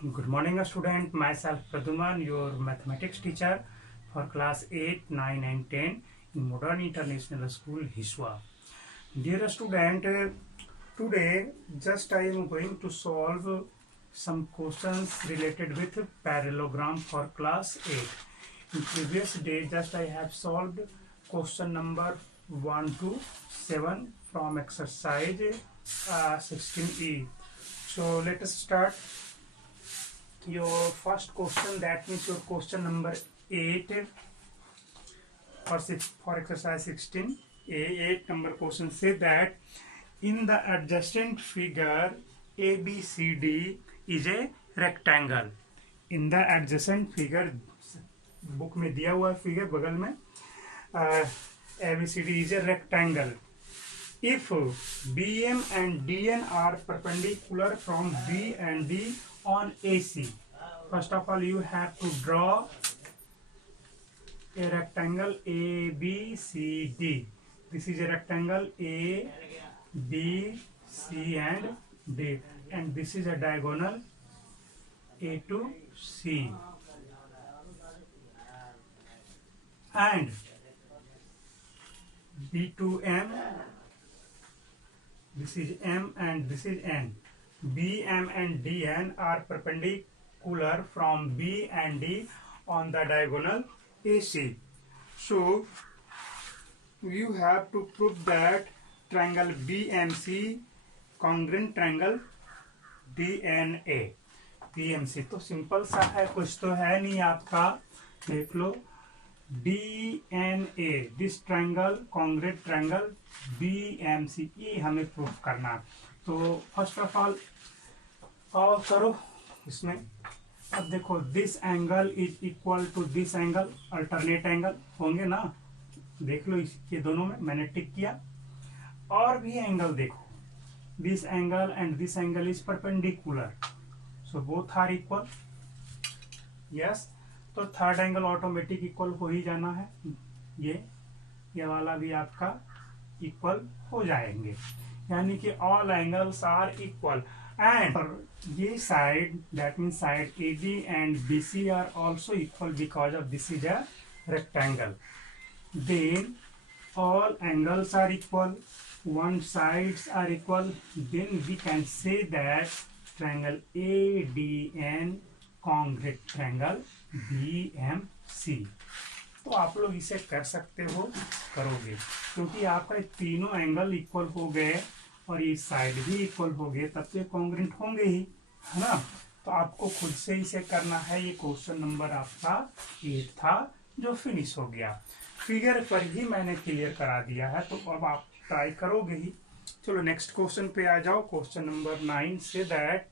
Good morning, student. Myself Praduman, your mathematics teacher for class 8, 9 and 10 in Modern International School, Hiswa. Dear student, today just I am going to solve some questions related with parallelogram for class 8. In previous day, just I have solved question number 1 to 7 from exercise 16E. So let us start. Your first question, that means your question number 8 for exercise 16 8 number question say that in the adjacent figure ABCD is a rectangle. In the adjacent figure, book में दिया हुआ figure बगल में ABCD is a rectangle. If BM and DN are perpendicular from B and D on AC, first of all you have to draw a rectangle ABCD. This is a rectangle A, B, C and D, and this is a diagonal A to C, and B to M. This is M and this is N. BM and DN are perpendicular from B and D on the diagonal AC. So you have to prove that triangle BMC congruent triangle DNA. BMC तो simple सा है, कुछ तो है नहीं आपका, देख लो. DNA this triangle congruent triangle BMC, ये हमें प्रूव करना. तो फर्स्ट ऑफ ऑल और करो इसमें. अब देखो this angle is equal to this angle, alternate angle होंगे ना, देख लो इसके दोनों में मैंने टिक किया. और भी एंगल देखो, this angle and this angle is perpendicular, so both are equal. Yes, तो थर्ड एंगल ऑटोमेटिक इक्वल हो ही जाना है. ये वाला भी आपका इक्वल हो जाएंगे, यानी कि all angles are equal. And ये side, that mean side AB and BC are also equal because of this is a rectangle. Then all angles are equal, one sides are equal, then we can say that triangle ADN congruent triangle BMC. तो आप लोग इसे कर सकते हो, करोगे, क्योंकि आपका तीनों एंगल इक्वल हो गए और ये साइड भी इक्वल हो गए, तब तो कॉन्ग्रुएंट होंगे ही, है ना. तो आपको खुद से इसे करना है. ये क्वेश्चन नंबर आपका 8 था जो फिनिश हो गया. फिगर पर ही मैंने क्लियर करा दिया है, तो अब आप ट्राई करोगे ही. चलो नेक्स्ट क्वेश्चन पे आ जाओ. Question number 9 say that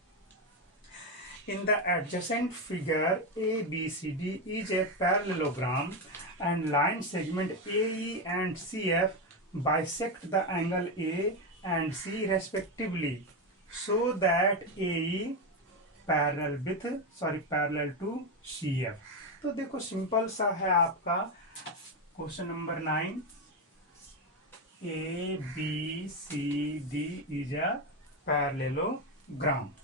in the adjacent figure ABCD is a parallelogram and line segment AE and CF bisect the angle A and C respectively, so that AE parallel to CF. तो देखो simple सा है आपका question number 9. ABCD is a parallelogram.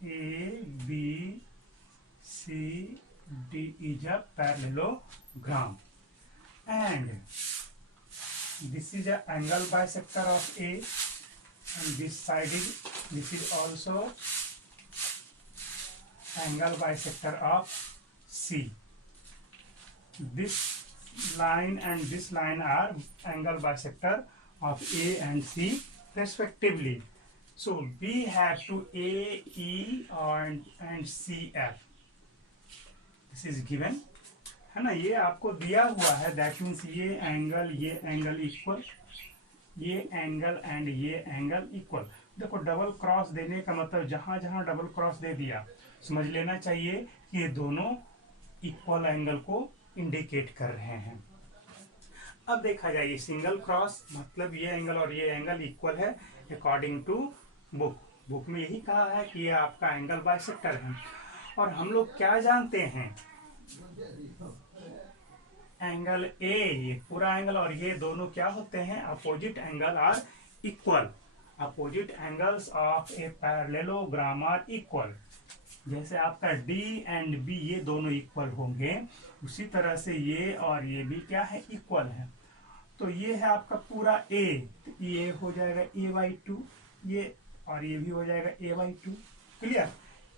ABCD is a parallelogram, and this is an angle bisector of A, and this is also angle bisector of C. This line and this line are angle bisector of A and C respectively. So we have to AE and CF. This is given, है ना. ये आपको दिया हुआ है, that means ये angle equal, ये angle and ये एंगल इक्वल. देखो डबल क्रॉस देने का मतलब जहां जहां डबल क्रॉस दे दिया, समझ लेना चाहिए कि ये दोनों इक्वल एंगल को इंडिकेट कर रहे हैं. अब देखा जाए ये सिंगल क्रॉस, मतलब ये एंगल और ये एंगल इक्वल है अकॉर्डिंग टू बुक में यही कहा है कि ये आपका एंगल बाइसेक्टर है. और हम लोग क्या जानते हैं, एंगल ए, ये पूरा एंगल और ये दोनों क्या होते हैं, opposite angle are equal. Opposite angles of a parallelogram are equal. जैसे आपका डी एंड बी ये दोनों इक्वल होंगे, उसी तरह से ये और ये भी क्या है, इक्वल है। तो ये है आपका पूरा ए, तो ये हो जाएगा a/2, ये और ये भी हो जाएगा a/2। क्लियर।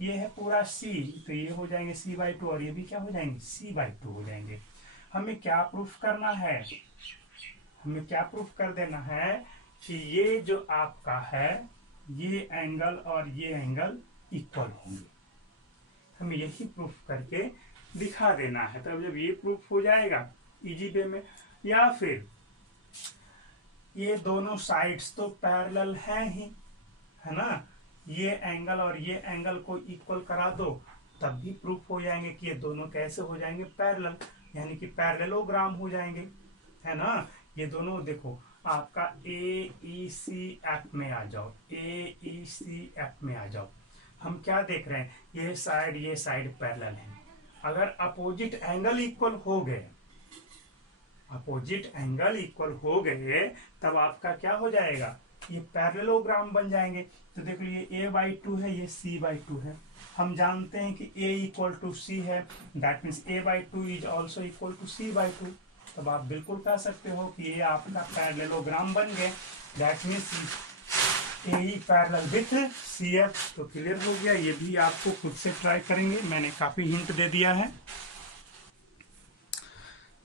ये है पूरा सी, तो ये हो जाएंगे c/2 और ये भी क्या हो जाएंगे, c/2 हो जाएंगे। हमें क्या प्रूफ करना है, हमें क्या प्रूफ कर देना है कि ये जो आपका है ये एंगल और ये एंगल इक्वल होंगे। हमें यही प्रूफ करके दिखा देना है। तब जब ये प्रूफ हो जाएगा इजी वे में, या फिर ये दोनों साइड्स तो पैरेलल हैं ही, है ना, ये एंगल और ये एंगल को इक्वल करा दो, तब भी प्रूफ हो जाएंगे कि ये दोनों कैसे हो जाएंगे, पैरेलल, यानी कि पैरेललोग्राम हो जाएंगे, है ना। ये दोनों देखो आपका AECF में आ जाओ, AECF में आ जाओ। हम क्या देख रहे हैं, ये साइड पैरेलल है। अगर अपोजिट एंगल इक्वल हो गए, अपोजिट एंगल इक्वल हो गए, तब आपका क्या हो जाएगा, ये पैरेललोग्राम बन जाएंगे। तो देख लो ये a/2 है, ये c/2 है। हम जानते हैं कि a इक्वल टू सी है, that means a/2 is also equal to c/2। तब आप बिल्कुल कह सकते हो कि ये आपका पैरेललोग्राम बन गए, that means AE parallel with CF। तो क्लियर हो गया। ये भी आपको खुद से ट्राई करेंगे, मैंने काफी हिंट दे दिया है।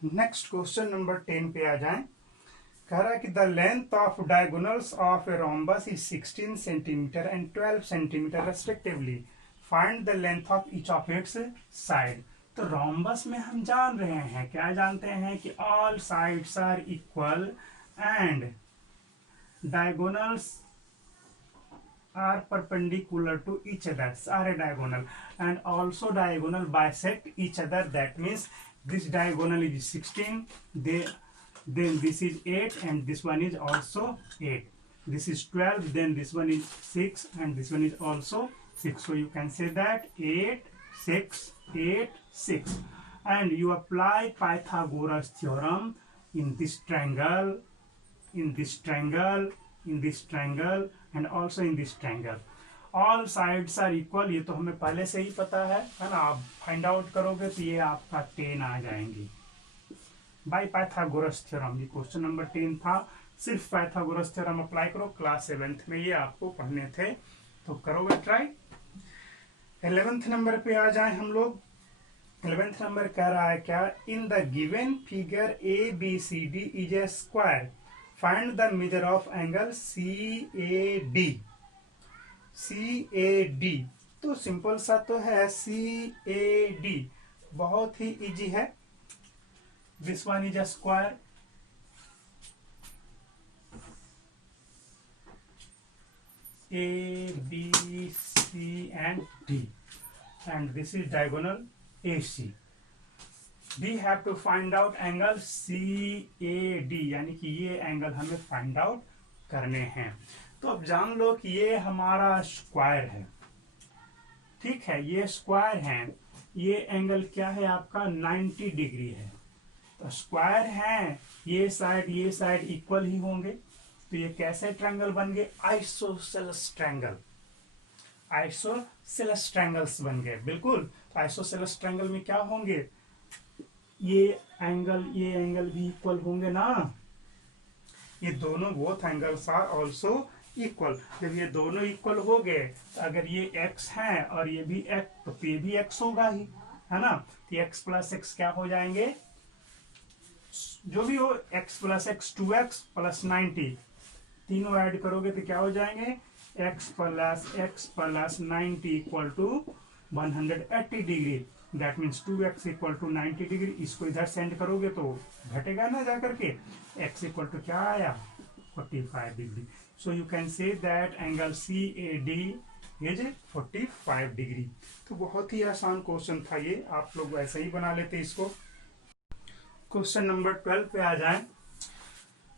नेक्स्ट क्वेश्चन नंबर 10 पे आ जाएं। कह रहा है कि the length of diagonals of a rhombus is 16 centimetre and 12 centimetre respectively, find the length of each of its side. तो रोम्बस में हम जान रहे हैं, क्या जानते हैं कि all sides are equal and diagonals are perpendicular to each other, are a diagonal, and also diagonal bisect each other. That means this diagonal is 16, then this is 8 and this one is also 8, this is 12, then this one is 6 and this one is also 6. So you can say that 8 6 8 6, and you apply Pythagoras theorem in this triangle, in this triangle, in this triangle and also in this triangle. All sides are equal, ये तो हमें पहले से ही पता है ना। आप find out करोगे तो ये आपका 10 आ जाएंगे बाय पाइथागोरस थ्योरम। ये क्वेश्चन नंबर 10 था, सिर्फ पाइथागोरस थ्योरम अप्लाई करो। क्लास 7th में ये आपको पढ़ने थे, तो करोगे ट्राई। 11th नंबर पे आ जाए हम लोग। 11th नंबर कह रहा है क्या, in the given figure ABCD is a square, find the measure of angle CAD। CAD तो सिंपल सा तो है, CAD बहुत ही इजी है। This one is a square, ABC and D, and this is diagonal AC. We have to find out angle CAD, यानी कि ये angle हमें फाइंड आउट करने हैं। तो अब जान लो कि ये हमारा स्क्वायर है, ठीक है, ये स्क्वायर है। ये एंगल क्या है आपका, 90 डिग्री है। तो स्क्वायर है, ये साइड इक्वल ही होंगे। तो ये कैसे ट्रायंगल बन गए, आइसोसेलेस ट्रायंगल, आइसोसेलेस ट्रायंगल्स बन गए। बिल्कुल, आइसोसेलेस ट्रायंगल में क्या होंगे, ये एंगल भी इक्वल होंगे ना। ये दोनों both angles are also equal. जब ये दोनों इक्वल हो गए, तो अगर ये x है और ये भी x, तो ये भी x होगा ही, है ना। तो x प्लस एक्स क्या हो जाएंगे, जो भी हो, x plus x 2x plus 90, तीनों ऐड करोगे तो क्या हो जाएंगे, x plus 90 equal to 180 degree. That means 2x equal to 90 degree. इसको इधर सेंड करोगे तो घटेगा ना जा करके, x इक्वल टू क्या आया, 45 degree. So you can say that angle CAD is 45 degree. तो बहुत ही आसान क्वेश्चन था ये, आप लोग ऐसे ही बना लेते इसको। क्वेश्चन नंबर 12 पे आ जाए।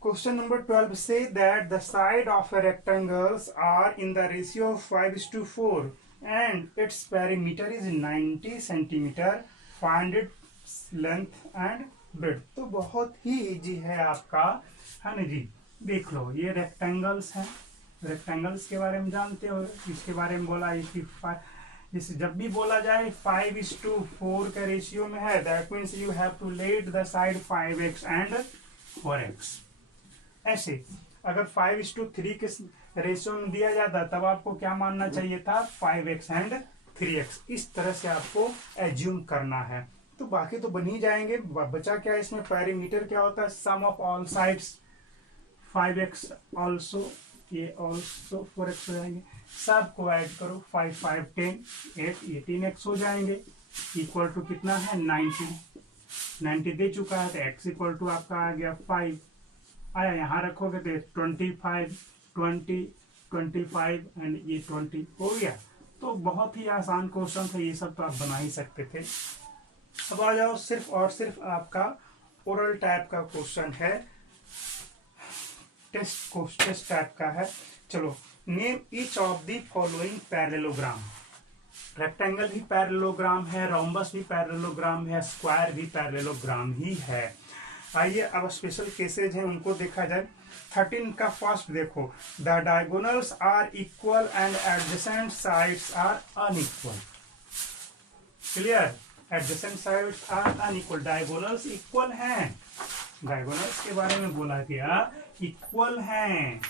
क्वेश्चन नंबर 12 से that the side of a rectangles are in the ratio of 5:4 and its perimeter is 90 centimeter, find its length and width। तो बहुत ही इजी है आपका, है ना जी। देख लो, ये रेक्टेंगल्स हैं, रेक्टेंगल्स के बारे में जानते हो, इसके बारे में बोला है कि इस जब भी बोला जाए 5:4 के रेशियो में है, that means you have to let the side 5x and 4x। ऐसे अगर 5:3 के रेशियो में दिया जाता तब आपको क्या मानना चाहिए था, 5x एंड 3x। इस तरह से आपको एज्यूम करना है। तो बाकी तो बन ही जाएंगे। बचा क्या इसमें, पेरीमीटर क्या होता है, sum of all sides 5x also, ये ऑल्सो 4x हो जाएंगे, सबको ऐड करो, 5 5 10 8 18x हो जाएंगे। इक्वल टू कितना है, 90 दे चुका है, तो x इक्वल टू आपका आ गया 5 आया। यहाँ रखोगे तो 25 20 25 एंड ये 20 हो गया। तो बहुत ही आसान क्वेश्चन था, ये सब तो आप बना ही सकते थे। अब आ जाओ सिर्फ और सिर्फ आपका ओरल टाइप का क्वेश्चन है, टेस्ट टाइप का है। चलो, name each of the following parallelogram. Rectangle भी पैरेललोग्राम है, रोम्बस भी पैरेललोग्राम है, स्क्वायर भी पैरेललोग्राम ही है। आइए अब स्पेशल केसेज हैं उनको देखा जाए। 13 का फर्स्ट देखो, the diagonals are equal and adjacent sides are unequal. Clear, adjacent sides are unequal, diagonals equal हैं। डायगोनल्स के बारे में बोला गया इक्वल हैं,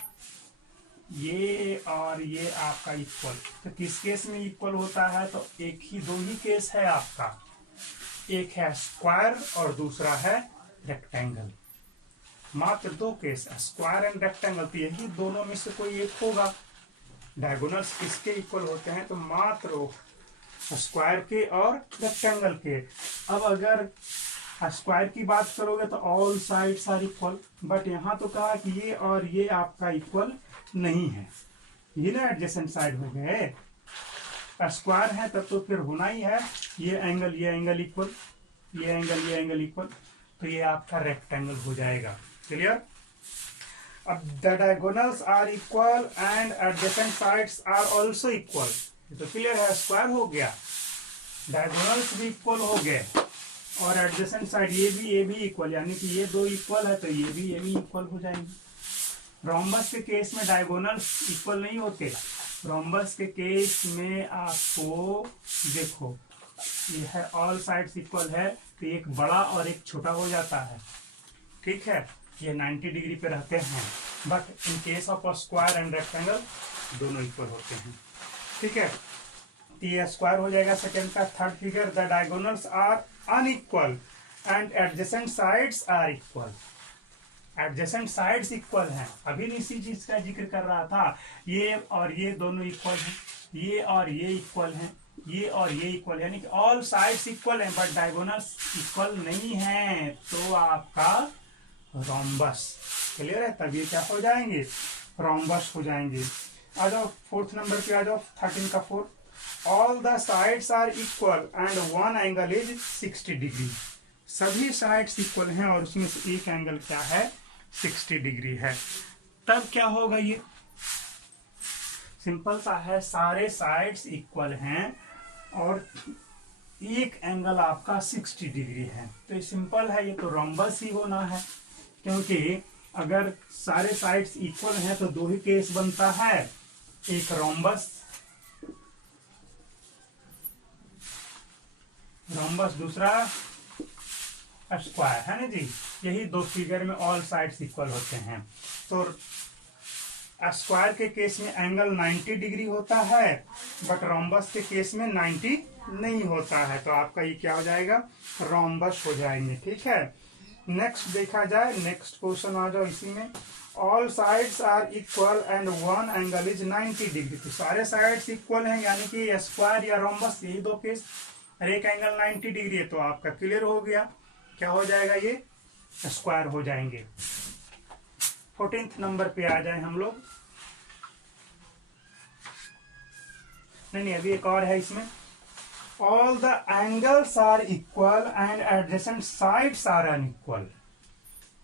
ये और ये आपका इक्वल। तो किस केस में इक्वल होता है, तो एक ही दो ही केस है आपका, एक है स्क्वायर और दूसरा है रेक्टेंगल। मात्र दो केस, स्क्वायर एंड रेक्टेंगल, तो यही दोनों में से कोई एक होगा। डायगोनल्स किसके इक्वल होते हैं, तो मात्र स्क्वायर के और रेक्टेंगल के। अब अगर स्क्वायर की बात करोगे तो all sides are equal, but यहाँ तो कहा कि ये और ये आपका इक्वल नहीं है, ये ना एडजेसेंट साइड हो गए। स्क्वायर है तब तो फिर होना ही है, ये एंगल इक्वल, ये एंगल इक्वल, तो ये आपका रेक्टेंगल हो जाएगा। क्लियर। अब the diagonals are equal and adjacent sides are also equal, तो क्लियर है, स्क्वायर हो गया, डायगोनल्स भी इक्वल हो गए और एडजेसेंट साइड ये भी इक्वल, यानी कि ये दो इक्वल है तो ये भी इक्वल हो जाएंगे। रोम्बस के केस में डायगोनल्स इक्वल नहीं होते। रोम्बस के केस में आपको देखो ये है ऑल साइड्स इक्वल है, तो एक बड़ा और एक छोटा हो जाता है, ठीक है, ये 90 डिग्री पे रहते हैं। But in case of square and rectangle दोनों इक्वल होते हैं, ठीक है। ये स्क्वायर हो जाएगा सेकेंड का। Third figure, the diagonals are unequal and adjacent sides are equal. Adjacent sides equal हैं, अभी इसी चीज का जिक्र कर रहा था, ये और ये दोनों इक्वल हैं, ये और ये इक्वल हैं, ये और ये इक्वल, यानी कि ऑल साइड्स इक्वल हैं बट डायगोनल्स इक्वल नहीं हैं, तो आपका रोम्बस। क्लियर है, तब ये क्या हो जाएंगे, रोम्बस हो जाएंगे। आ जाओ फोर्थ नंबर पे, आ जाओ 13 का fourth, all the sides are equal and one angle is 60 degree. सभी साइड्स इक्वल हैं और उसमें से एक एंगल क्या है, 60 डिग्री है। तब क्या होगा, ये सिंपल सा है, सारे साइड्स इक्वल हैं और एक एंगल आपका 60 डिग्री है, तो ये सिंपल है, ये तो रोम्बस ही होना है, क्योंकि अगर सारे साइड्स इक्वल हैं तो दो ही केस बनता है, एक रोम्बस दूसरा स्क्वायर, है ना जी। यही दो फिगर में ऑल साइड्स इक्वल होते हैं। तो स्क्वायर के केस में एंगल 90 डिग्री होता है बट रोम्बस के केस में 90 नहीं होता है, तो आपका ये क्या हो जाएगा, रोम्बस हो जाएंगे, ठीक है। नेक्स्ट देखा जाए, नेक्स्ट क्वेश्चन आ जाओ इसी में, all sides are equal and one angle is 90 degree. तो सारे साइड्स इक्वल हैं, यानी कि स्क्वायर या रोम्बस, यही दो केस, और एक एंगल 90 डिग्री है, तो आपका क्लियर हो गया, क्या हो जाएगा, ये स्क्वायर हो जाएंगे। 14th नंबर पे आ जाए हम लोग, नहीं अभी एक और है इसमें, all the angles are equal and adjacent sides are unequal.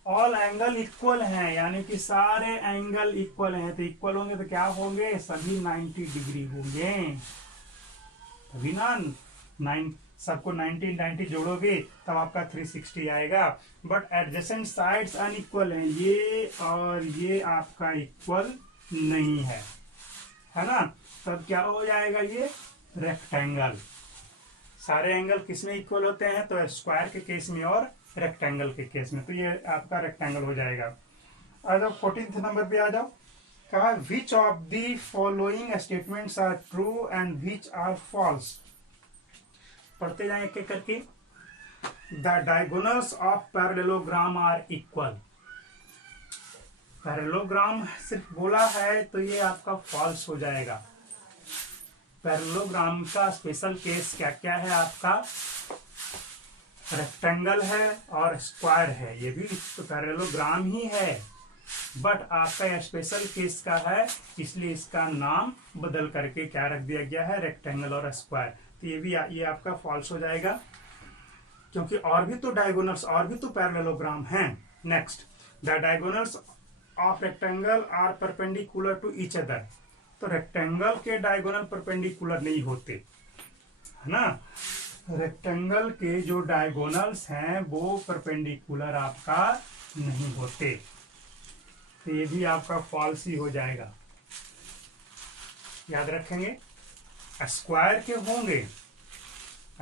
All angle equal हैं, यानी कि सारे एंगल इक्वल हैं, तो इक्वल होंगे तो क्या होंगे, सभी 90 डिग्री होंगे, तभी ना 9 सबको 90 जोड़ोगे तब आपका 360 आएगा। बट एडजेसेंट साइड्स अनइक्वल हैं, ये और ये आपका इक्वल नहीं है ना, तब क्या हो जाएगा ये रेक्टेंगल। सारे एंगल किस में इक्वल होते हैं, तो स्क्वायर के केस में और रेक्टेंगल के केस में, तो ये आपका रेक्टेंगल हो जाएगा। आ जाओ 14th नंबर पे आ जाओ। कहा which of the following statements are true and which are false. पढ़ते जाए एक एक करके। The diagonals of parallelogram are equal. Parallelogram सिर्फ बोला है तो ये आपका फॉल्स हो जाएगा। पैरेललोग्राम का स्पेशल केस क्या क्या है, आपका रेक्टेंगल है और स्क्वायर है, ये भी तो पैरेललोग्राम ही है, बट आपका स्पेशल केस का है, इसलिए इसका नाम बदल करके क्या रख दिया गया है, रेक्टेंगल और स्क्वायर। तो ये आपका फॉल्स हो जाएगा, क्योंकि और भी तो डायगोनल्स, और भी तो पैरेललोग्राम हैं। Next, the diagonals of rectangle are perpendicular to each other. तो रेक्टेंगल के डायगोनल परपेंडिकुलर नहीं होते, है ना। रेक्टेंगल के जो डायगोनल्स हैं वो परपेंडिकुलर आपका नहीं होते, तो ये भी आपका फॉल्स ही हो जाएगा। याद रखेंगे, स्क्वायर के होंगे,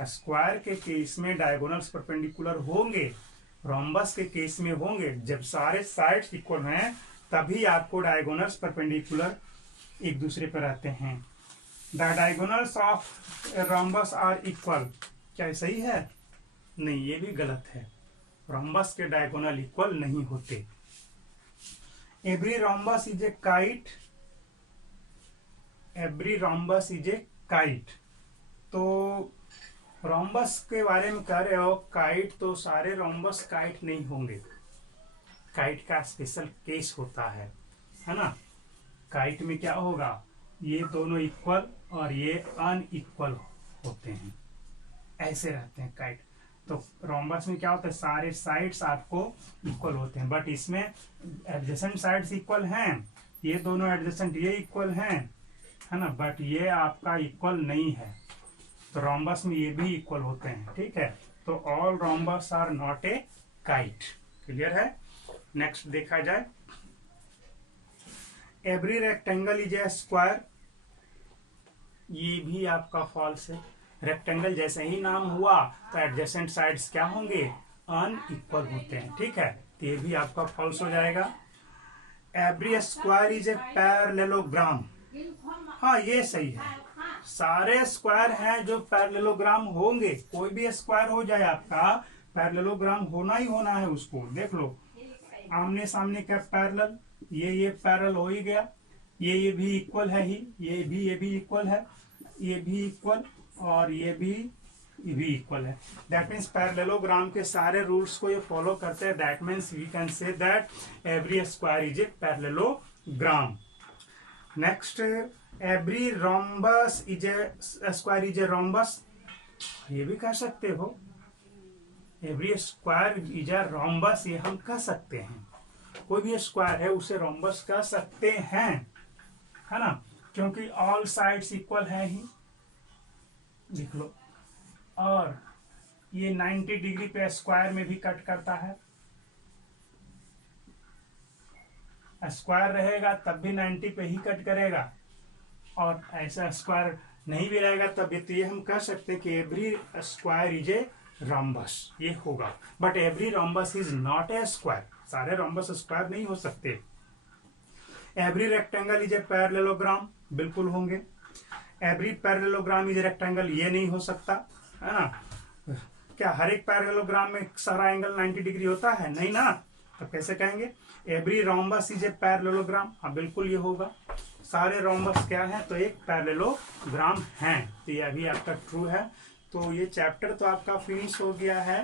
स्क्वायर के केस में डायगोनल्स परपेंडिकुलर होंगे, रोम्बस के केस में होंगे। जब सारे साइड्स इक्वल हैं तभी आपको डायगोनल्स परपेंडिकुलर एक दूसरे पर रहते हैं। The diagonals of rhombus are equal. क्या सही है? नहीं, ये भी गलत है। रोम्बस के डायगोनल इक्वल नहीं होते। Every rhombus is A kite, every rhombus is A kite. तो रोम्बस के बारे में कह रहे हो, काइट, तो सारे रोम्बस काइट नहीं होंगे, काइट का स्पेशल केस होता है ना। काइट में क्या होगा, ये दोनों इक्वल और ये अनइक्वल होते हैं, ऐसे रहते हैं काइट। तो रोम्बस में क्या होता है, सारे साइड्स आपको इक्वल होते हैं, बट इसमें एडजेसेंट साइड्स इक्वल हैं, ये दोनों एडजेसेंट ये इक्वल हैं, है ना, बट ये आपका इक्वल नहीं है। तो रोम्बस में ये भी इक्वल होते हैं, ठीक है। तो all rhombus are not a kite. Clear है? नेक्स्ट देखा जाए, every rectangle is a square. ये भी आपका फॉल्स है। रेक्टेंगल जैसे ही नाम हुआ तो एडजेसेंट साइड्स क्या होंगे, अनइक्वल होते हैं, ठीक है। तो ये भी आपका फॉल्स हो जाएगा। Every square is a parallelogram. हाँ, ये सही है, सारे स्क्वायर हैं जो पैरेललोग्राम होंगे। कोई भी स्क्वायर हो जाए आपका, पैरेललोग्राम होना ही होना है उसको। देख लो, आमने सामने क्या पैरेलल, ये पैरेलल हो ही गया, ये भी इक्वल है ही, ये भी इक्वल है, ये भी इक्वल और ये भी इक्वल है। दैट मीन्स पैरेललोग्राम के सारे रूल्स को ये फॉलो करते हैं। That means we can say that every square is a parallelogram. Next, every rhombus is a square is a rhombus. ये भी कह सकते हो, every square is a rhombus, ये हम कह सकते हैं। कोई भी स्क्वायर है उसे रोम्बस कह सकते हैं, है ना, क्योंकि ऑल साइड्स इक्वल है ही। लिख लो। और ये 90 डिग्री पे स्क्वायर में भी कट करता है, स्क्वायर रहेगा तब भी 90 पे ही कट करेगा, और ऐसा स्क्वायर नहीं भी रहेगा तब भी। तो ये हम कह सकते हैं कि every square is a rhombus, ये होगा। But every rhombus is not a square, सारे रोम्बस स्क्वायर नहीं हो सकते। Every rectangle is a parallelogram, बिल्कुल होंगे। एवरी पैरेललोग्राम इज रेक्टेंगल, ये नहीं हो सकता, है ना। क्या हर एक पैरेललोग्राम में सारा एंगल 90 डिग्री होता है? नहीं ना, तो कैसे कहेंगे every rhombus is a parallelogram? हाँ, बिल्कुल ये होगा। सारे रोम्बस क्या है, तो एक पैरेललोग्राम हैं। तो ये अभी आपका ट्रू है। तो ये चैप्टर तो आपका फिनिश हो गया है।